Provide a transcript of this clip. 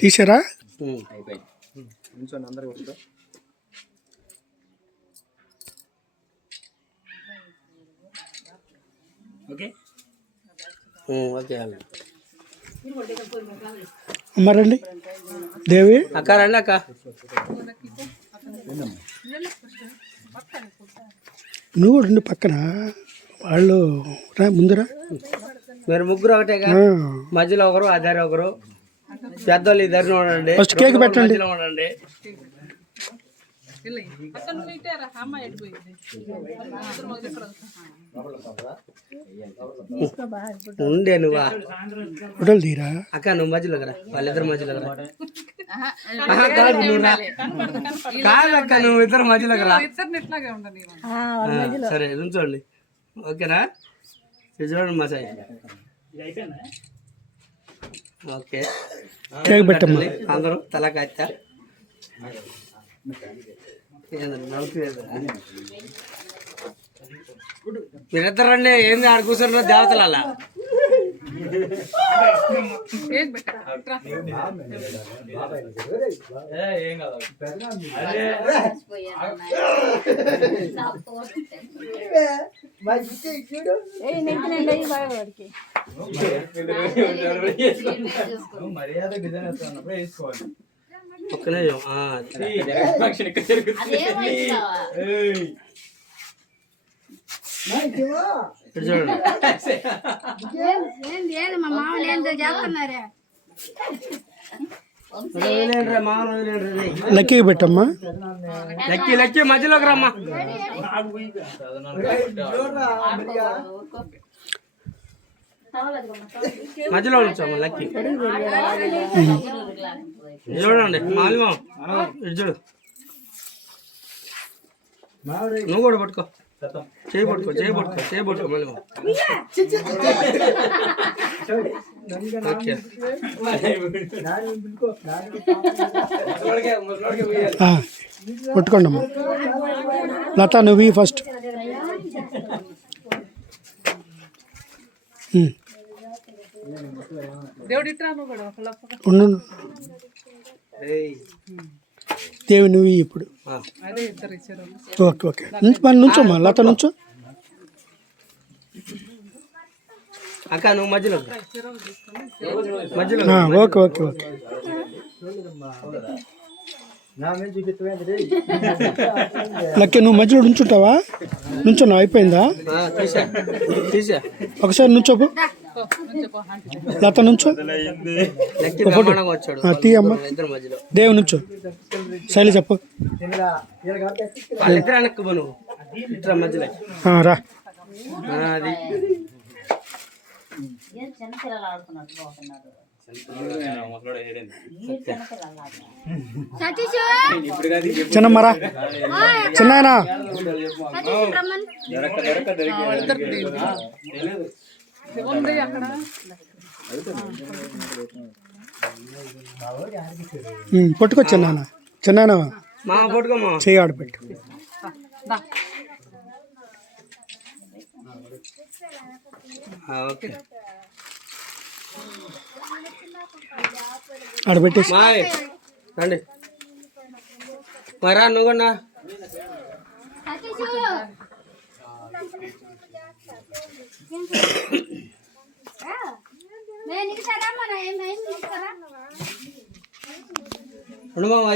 తీసారా? అమ్మ రండి, దేవి అక్క రండి అక్క. నువ్వు రెండు పక్కన వాళ్ళు రా ముందురా. మీరు ముగ్గురు ఒకటేగా, మధ్యలో ఒకరు అదారి ఒకరు, పెద్దోళ్ళు ఇద్దరిని ఉండండి. ఫస్ట్ కేక్ పెట్టండి. ఉండండి. ఉండే నువ్వా ఫోటోలు తీరా అక్క, నువ్వు మధ్యలోకి రా, వాళ్ళిద్దరు మధ్యలోకి రా. కాదు అక్క, నువ్వు ఇద్దరు మధ్యలోకి రా. సరే ఉంచండి, ఓకేనా? చూడండి మా సాయి. ఓకే, కేక్ పెట్టండి అందరూ తల కాచా. మీరిద్దరు రండి. ఏంది ఆడ కూర్చున్న దేవతలు అలా. ఒక్కనే చూడండి. లక్కీ పెట్టమ్మా. లక్కీ లక్కీ మధ్యలోకి రమ్మా. మధ్యలో ఉంచమ్మా లక్కీ. చూడండి మాలిమా, ఇటు చూడు. నువ్వు కూడా పట్టుకో, చేయి పట్టుకో, చేయి పట్టుకో, చేయి పట్టుకో మాలిమా. ఓకే, పట్టుకోండి అమ్మా. లత నువ్వు ఫస్ట్. ఉండు దేవి నువ్వు ఇప్పుడు. ఓకే ఓకే, నుంచోమ్మా లత, నుంచో. అక్క నువ్వు మధ్యలో మధ్యలో. Okay okay okay. లక్కీ నువ్వు మధ్యలో నుంచుంటావా? నుంచున్నావు, అయిపోయిందా? ఒకసారి నుంచోపు లత, నుంచో. తీయమ్మా, దేవు నుంచో. శైలి చెప్పు. రా. చిన్నమ్మరా, చిన్నాయనా. పట్టుకొచ్చా నాన్న, చిన్నాయన చెయ్యి ఆడపెట్టు. ఆడపెట్టేసి రండి మరా. నువ్వు కొన్నా